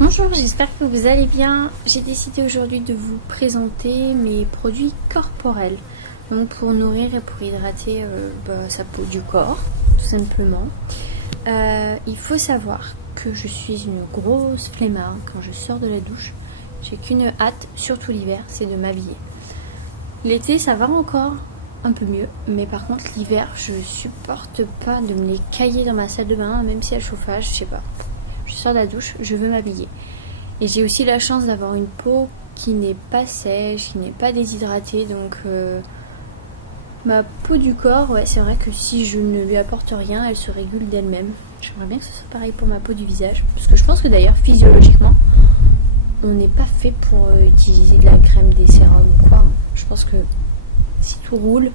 Bonjour, j'espère que vous allez bien. J'ai décidé aujourd'hui de vous présenter mes produits corporels. Donc pour nourrir et pour hydrater sa peau du corps, tout simplement. Il faut savoir que je suis une grosse flemmarde quand je sors de la douche. J'ai qu'une hâte, surtout l'hiver, c'est de m'habiller. L'été ça va encore un peu mieux, mais par contre l'hiver je supporte pas de me les cailler dans ma salle de bain, même si y a le chauffage, je sais pas. Je sors de la douche, je veux m'habiller. Et j'ai aussi la chance d'avoir une peau qui n'est pas sèche, qui n'est pas déshydratée. Donc ma peau du corps, ouais, c'est vrai que si je ne lui apporte rien, elle se régule d'elle-même. J'aimerais bien que ce soit pareil pour ma peau du visage. Parce que je pense que d'ailleurs, physiologiquement, on n'est pas fait pour utiliser de la crème, des sérums ou quoi. Je pense que si tout roule,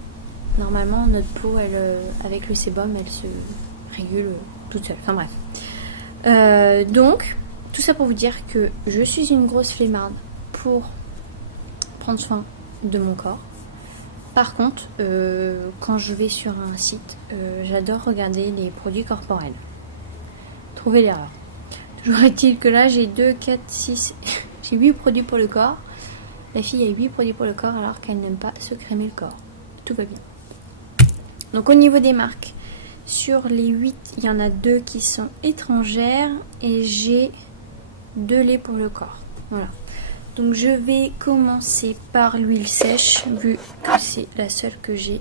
normalement, notre peau, avec le sébum, elle se régule toute seule. Enfin bref. Donc, tout ça pour vous dire que je suis une grosse flemmarde pour prendre soin de mon corps. Par contre, quand je vais sur un site, j'adore regarder les produits corporels. Trouver l'erreur. Toujours est-il que là, j'ai 2, 4, 6... j'ai 8 produits pour le corps. La fille a 8 produits pour le corps alors qu'elle n'aime pas se crémer le corps. Tout va bien. Donc au niveau des marques, sur les 8, il y en a 2 qui sont étrangères et j'ai 2 laits pour le corps. Voilà. Donc je vais commencer par l'huile sèche, vu que c'est la seule que j'ai.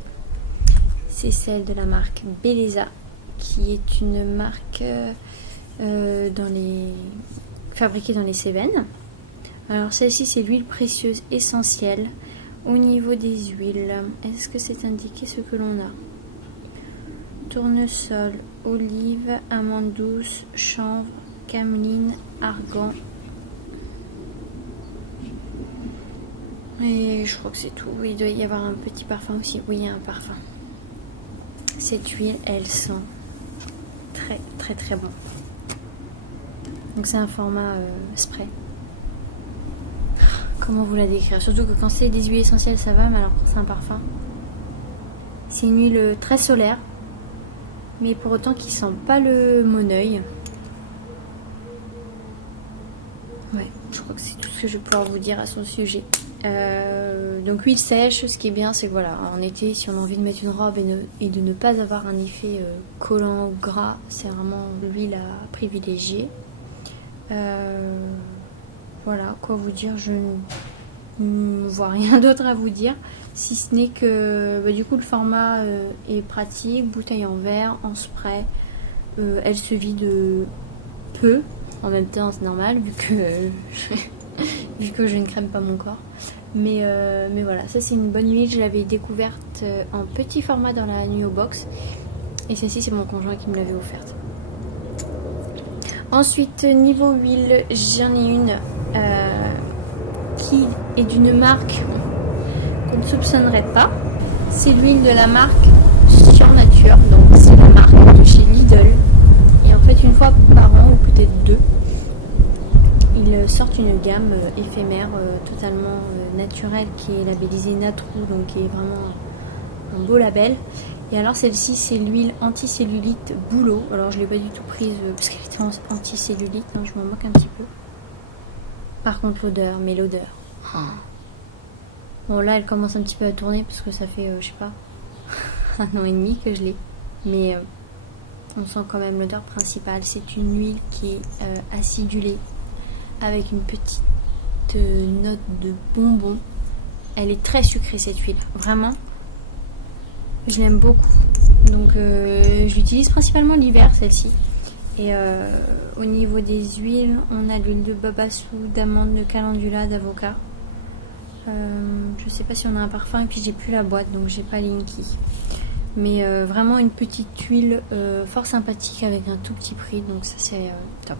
C'est celle de la marque Belleza, qui est une marque fabriquée dans les Cévennes. Alors celle-ci, c'est l'huile précieuse essentielle. Au niveau des huiles, est-ce que c'est indiqué ce que l'on a ? Tournesol, olive, amande douce, chanvre, cameline, argan. Et je crois que c'est tout. Il doit y avoir un petit parfum aussi. Oui, il y a un parfum. Cette huile, elle sent très très très bon. Donc c'est un format spray. Comment vous la décrire ? Surtout que quand c'est des huiles essentielles, ça va, mais alors quand c'est un parfum, c'est une huile très solaire. Mais pour autant qui sent pas le moneuil. Ouais, je crois que c'est tout ce que je vais pouvoir vous dire à son sujet. Donc huile sèche, ce qui est bien, c'est que voilà, en été, si on a envie de mettre une robe et de ne pas avoir un effet collant ou gras, c'est vraiment l'huile à privilégier. Voilà, quoi vous dire, je ne vois rien d'autre à vous dire. Si ce n'est que du coup le format est pratique, bouteille en verre, en spray, elle se vide peu, en même temps c'est normal vu que je ne crème pas mon corps. Mais voilà, ça c'est une bonne huile, je l'avais découverte en petit format dans la nuit au box. Et celle-ci c'est mon conjoint qui me l'avait offerte. Ensuite niveau huile, j'en ai une qui est d'une marque qu'on ne soupçonnerait pas. C'est l'huile de la marque Surnature, donc c'est la marque de chez Lidl. Et en fait une fois par an ou peut-être 2, ils sortent une gamme éphémère totalement naturelle qui est labellisée Natrou, donc qui est vraiment un beau label. Et alors celle-ci c'est l'huile anticellulite Boulot. Alors je ne l'ai pas du tout prise parce qu'elle était anticellulite, hein, je m'en moque un petit peu. Par contre l'odeur, Bon là elle commence un petit peu à tourner parce que ça fait je sais pas 1 an et demi que je l'ai. Mais on sent quand même l'odeur principale. C'est une huile qui est acidulée avec une petite note de bonbon. Elle est très sucrée cette huile, vraiment. Je l'aime beaucoup. Donc je l'utilise principalement l'hiver celle-ci. Et au niveau des huiles, on a l'huile de babassou, d'amande, de calendula, d'avocat. Je sais pas si on a un parfum et puis j'ai plus la boîte donc j'ai pas Linky. Mais vraiment une petite huile fort sympathique avec un tout petit prix, donc ça c'est top.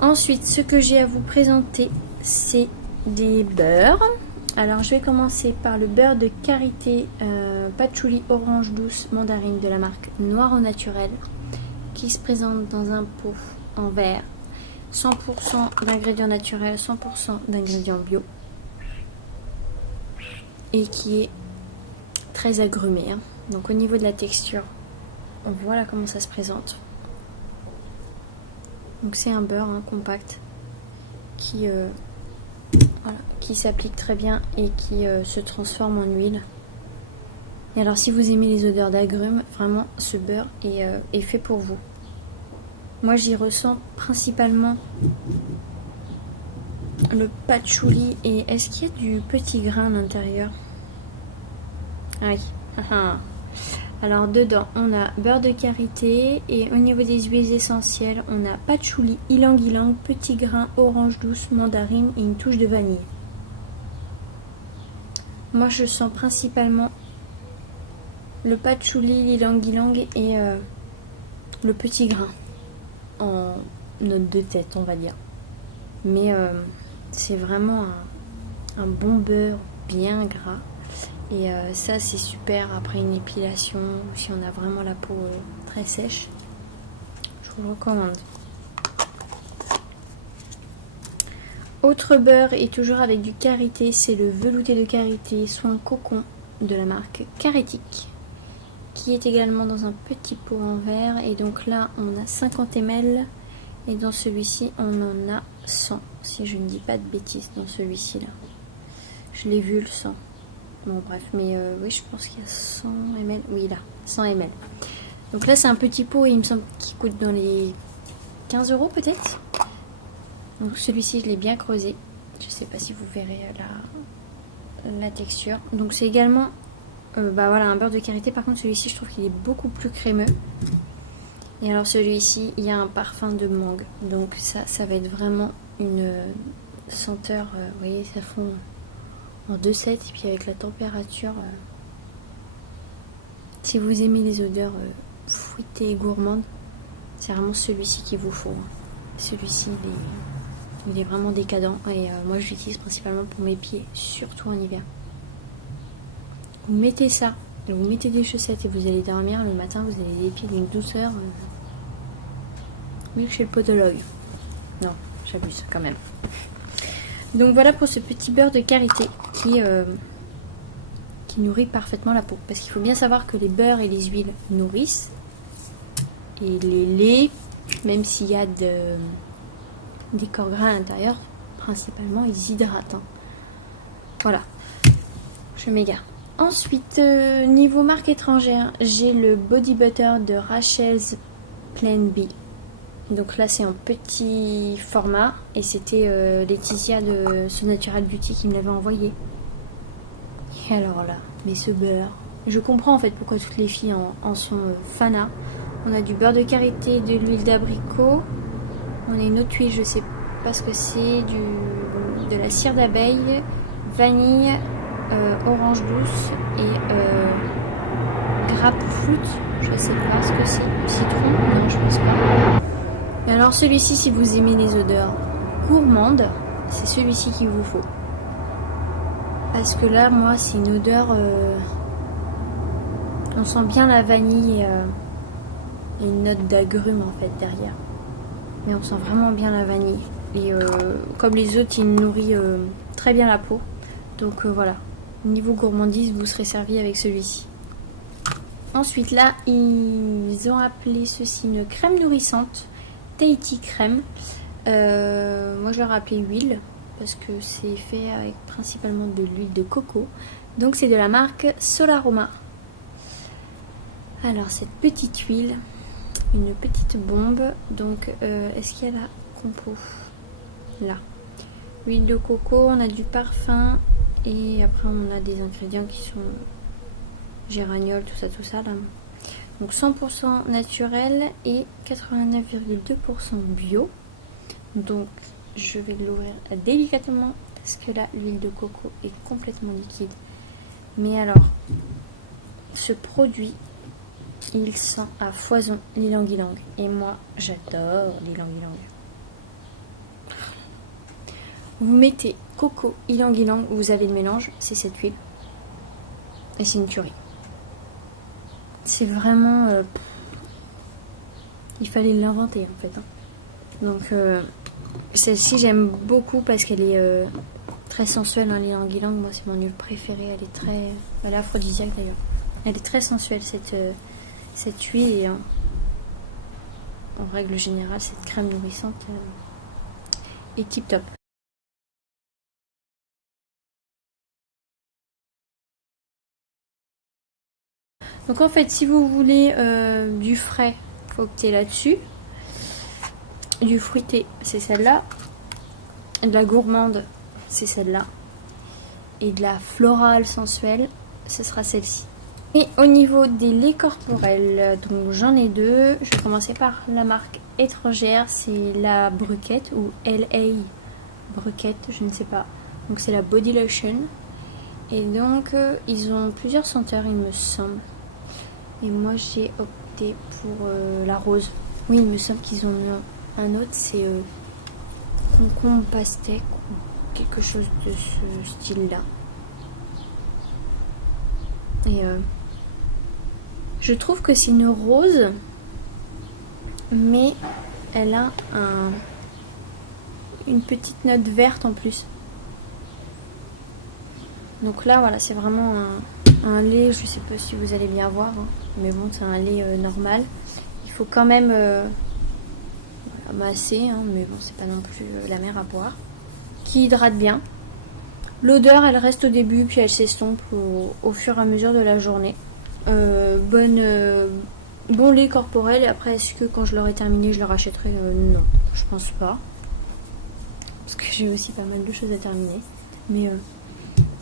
Ensuite, ce que j'ai à vous présenter, c'est des beurres. Alors je vais commencer par le beurre de karité patchouli orange douce mandarine de la marque Noir au Naturel, qui se présente dans un pot en verre, 100% d'ingrédients naturels, 100% d'ingrédients bio, et qui est très agrumé. Donc au niveau de la texture, voilà comment ça se présente. Donc c'est un beurre compact qui, voilà, qui s'applique très bien et qui se transforme en huile. Et alors si vous aimez les odeurs d'agrumes, vraiment ce beurre est fait pour vous. Moi j'y ressens principalement le patchouli et est-ce qu'il y a du petit grain à l'intérieur? Oui. Alors dedans on a beurre de karité et au niveau des huiles essentielles on a patchouli, ylang-ylang, petit grain, orange douce, mandarine et une touche de vanille. Moi je sens principalement le patchouli, l'ylang-ylang et le petit grain en note de tête on va dire. Mais c'est vraiment un bon beurre bien gras. Et ça c'est super après une épilation ou si on a vraiment la peau très sèche. Je vous le recommande. Autre beurre et toujours avec du karité, c'est le velouté de karité soin cocon de la marque Carétique, qui est également dans un petit pot en verre. Et donc là on a 50 ml et dans celui-ci on en a 100 si je ne dis pas de bêtises. Dans celui-ci là je l'ai vu le 100. Bon bref, mais oui je pense qu'il y a 100 ml, oui là, 100 ml. Donc là c'est un petit pot et il me semble qu'il coûte dans les 15 € peut-être. Donc celui-ci je l'ai bien creusé, je sais pas si vous verrez la texture. Donc c'est également bah voilà, un beurre de karité, par contre celui-ci je trouve qu'il est beaucoup plus crémeux. Et alors celui-ci il y a un parfum de mangue, donc ça va être vraiment une senteur, vous voyez ça fond en 2,7 et puis avec la température, si vous aimez les odeurs fruitées et gourmandes, c'est vraiment celui-ci qu'il vous faut. Celui-ci il est vraiment décadent et moi je l'utilise principalement pour mes pieds, surtout en hiver. Vous mettez ça, vous mettez des chaussettes et vous allez dormir, le matin vous avez les pieds d'une douceur. Oui, chez le podologue. Non, j'abuse quand même. Donc voilà pour ce petit beurre de karité qui nourrit parfaitement la peau. Parce qu'il faut bien savoir que les beurres et les huiles nourrissent. Et les laits, même s'il y a des corps gras à l'intérieur, principalement ils hydratent. Voilà, je m'égare. Ensuite, niveau marque étrangère, j'ai le Body Butter de Rachel's Plan B. Donc là c'est en petit format et c'était Laetitia de So Natural Beauty qui me l'avait envoyé. Et alors là, mais ce beurre, je comprends en fait pourquoi toutes les filles en sont fanas. On a du beurre de karité, de l'huile d'abricot, on a une autre huile, je sais pas ce que c'est, de la cire d'abeille, vanille, orange douce et grapefruit, je sais pas ce que c'est, citron, non je pense pas. Et alors celui-ci, si vous aimez les odeurs gourmandes, c'est celui-ci qu'il vous faut. Parce que là, moi, c'est une odeur... on sent bien la vanille et une note d'agrumes en fait derrière. Mais on sent vraiment bien la vanille. Et comme les autres, il nourrit très bien la peau. Donc voilà, niveau gourmandise, vous serez servi avec celui-ci. Ensuite là, ils ont appelé ceci une crème nourrissante. Tahiti crème. Moi je leur ai appelé huile parce que c'est fait avec principalement de l'huile de coco. Donc c'est de la marque Solaroma. Alors cette petite huile, une petite bombe. Donc est-ce qu'il y a la compo? Là. Huile de coco, on a du parfum et après on a des ingrédients qui sont géraniol, tout ça là. Donc 100% naturel et 89,2% bio. Donc je vais l'ouvrir délicatement parce que là l'huile de coco est complètement liquide. Mais alors ce produit il sent à foison l'ylang-ylang et moi j'adore l'ylang-ylang. Vous mettez coco, ylang-ylang, vous avez le mélange, c'est cette huile et c'est une tuerie. C'est vraiment... il fallait l'inventer en fait. Donc celle-ci j'aime beaucoup parce qu'elle est très sensuelle. L'ylang-ylang, moi c'est mon huile préférée. Elle est très... Elle est aphrodisiaque d'ailleurs. Elle est très sensuelle cette huile. Et, en règle générale, cette crème nourrissante est tip top. Donc en fait, si vous voulez du frais, faut opter là-dessus. Du fruité, c'est celle-là. De la gourmande, c'est celle-là. Et de la florale sensuelle, ce sera celle-ci. Et au niveau des laits corporels, donc j'en ai deux. Je vais commencer par la marque étrangère, c'est la Bruquette ou LA Bruquette, je ne sais pas. Donc c'est la Body Lotion. Et donc ils ont plusieurs senteurs, il me semble. Et moi j'ai opté pour la rose. Oui, il me semble qu'ils ont un autre, c'est concombre pastèque ou quelque chose de ce style-là. Et je trouve que c'est une rose, mais elle a une petite note verte en plus. Donc là, voilà, c'est vraiment un lait, je sais pas si vous allez bien voir, hein, mais bon, c'est un lait normal. Il faut quand même masser, hein, mais bon, c'est pas non plus la mer à boire. Qui hydrate bien. L'odeur, elle reste au début, puis elle s'estompe au fur et à mesure de la journée. Bon lait corporel. Et après, est-ce que quand je l'aurai terminé, je le rachèterai? Non, je pense pas. Parce que j'ai aussi pas mal de choses à terminer. Mais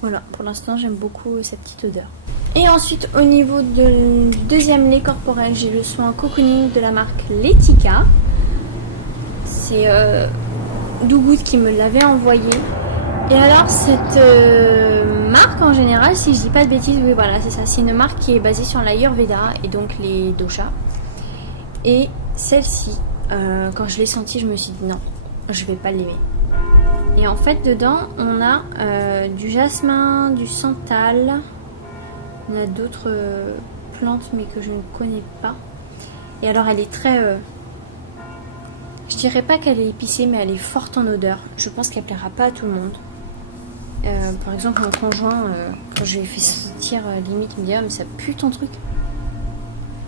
voilà, pour l'instant, j'aime beaucoup cette petite odeur. Et ensuite, au niveau du deuxième lait corporel, j'ai le soin cocooning de la marque Letica. C'est Dougout qui me l'avait envoyé. Et alors, cette marque en général, si je dis pas de bêtises, oui, voilà, c'est ça. C'est une marque qui est basée sur l'Ayurveda et donc les doshas. Et celle-ci, quand je l'ai sentie, je me suis dit non, je vais pas l'aimer. Et en fait, dedans, on a du jasmin, du santal. On a d'autres plantes, mais que je ne connais pas. Et alors, elle est très... je dirais pas qu'elle est épicée, mais elle est forte en odeur. Je pense qu'elle plaira pas à tout le monde. Par exemple, mon conjoint, quand je lui ai fait sentir, limite, il me dit ah, mais ça pue ton truc.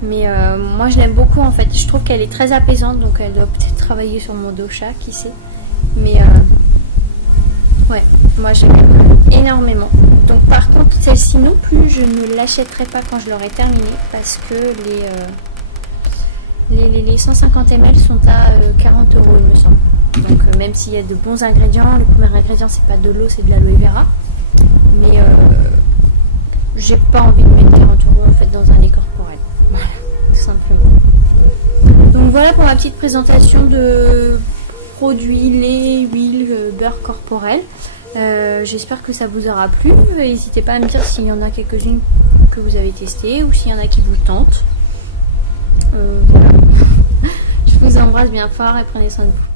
Mais moi, je l'aime beaucoup en fait. Je trouve qu'elle est très apaisante, donc elle doit peut-être travailler sur mon dosha, qui sait. Mais ouais, moi j'aime énormément. Donc par contre, celle-ci non plus, je ne l'achèterai pas quand je l'aurai terminée parce que les 150 ml sont à 40 €, il me semble. Donc même s'il y a de bons ingrédients, le premier ingrédient c'est pas de l'eau, c'est de l'aloe vera. Mais j'ai pas envie de mettre 40 € en fait dans un lait corporel. Voilà, tout simplement. Donc voilà pour ma petite présentation de produits, lait, huile, beurre corporel. J'espère que ça vous aura plu. N'hésitez pas à me dire s'il y en a quelques-unes que vous avez testées ou s'il y en a qui vous tentent. Voilà. Je vous embrasse bien fort et prenez soin de vous.